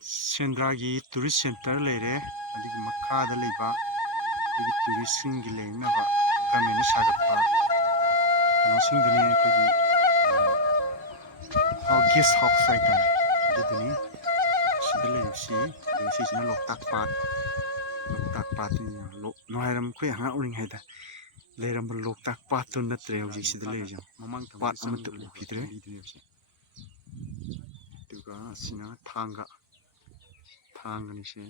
ꯁꯦꯟꯗ꯭ꯔꯥꯒꯤ tourist centre ꯂꯩꯔꯦ ꯑꯗꯨꯒꯤ ꯃꯈꯥꯗ ꯂꯩꯕ ꯑꯩꯈꯣꯏꯒꯤ ꯇꯨꯔꯤꯁꯁꯤꯡꯒꯤ ꯂꯩꯅꯕ ꯒꯃꯦꯟꯅ ꯁꯥꯒꯠꯄ ꯀꯩꯅꯣꯁꯤꯡꯗꯨꯅꯤ ꯑꯩꯈꯣꯏꯒꯤ ꯒꯦꯁ ꯍꯥꯎꯁ ꯍꯥꯏꯇꯥꯔꯦ ꯑꯗꯨꯗꯨꯅꯤ ꯁꯤꯗ ꯂꯩꯔꯤꯕꯁꯤ ꯑꯗꯨꯒ ꯁꯤꯁꯤꯅ ꯂꯣꯛꯇꯥꯛ ꯄꯥꯠ ꯅꯨꯡꯉꯥꯏꯔꯝ ꯑꯩꯈꯣꯏ ꯑꯉꯥꯡ ꯑꯣꯏꯔꯤꯉꯩꯗ ꯂꯩꯔꯝꯕ ꯂꯣꯛꯇꯥꯛ ꯄꯥꯠꯇꯨ ꯅꯠꯇ꯭ꯔꯦ ꯍꯧꯖꯤꯛ ꯁꯤꯗ ꯂꯩꯔꯤꯁꯦ ꯃꯃꯥꯡ ꯄꯥꯠ ꯑꯃꯠꯇ ꯎꯈꯤꯗ꯭ꯔꯦ ꯑꯗꯨꯒ ꯑꯁꯤꯅ ꯊꯥꯡꯒꯅꯤꯁꯦ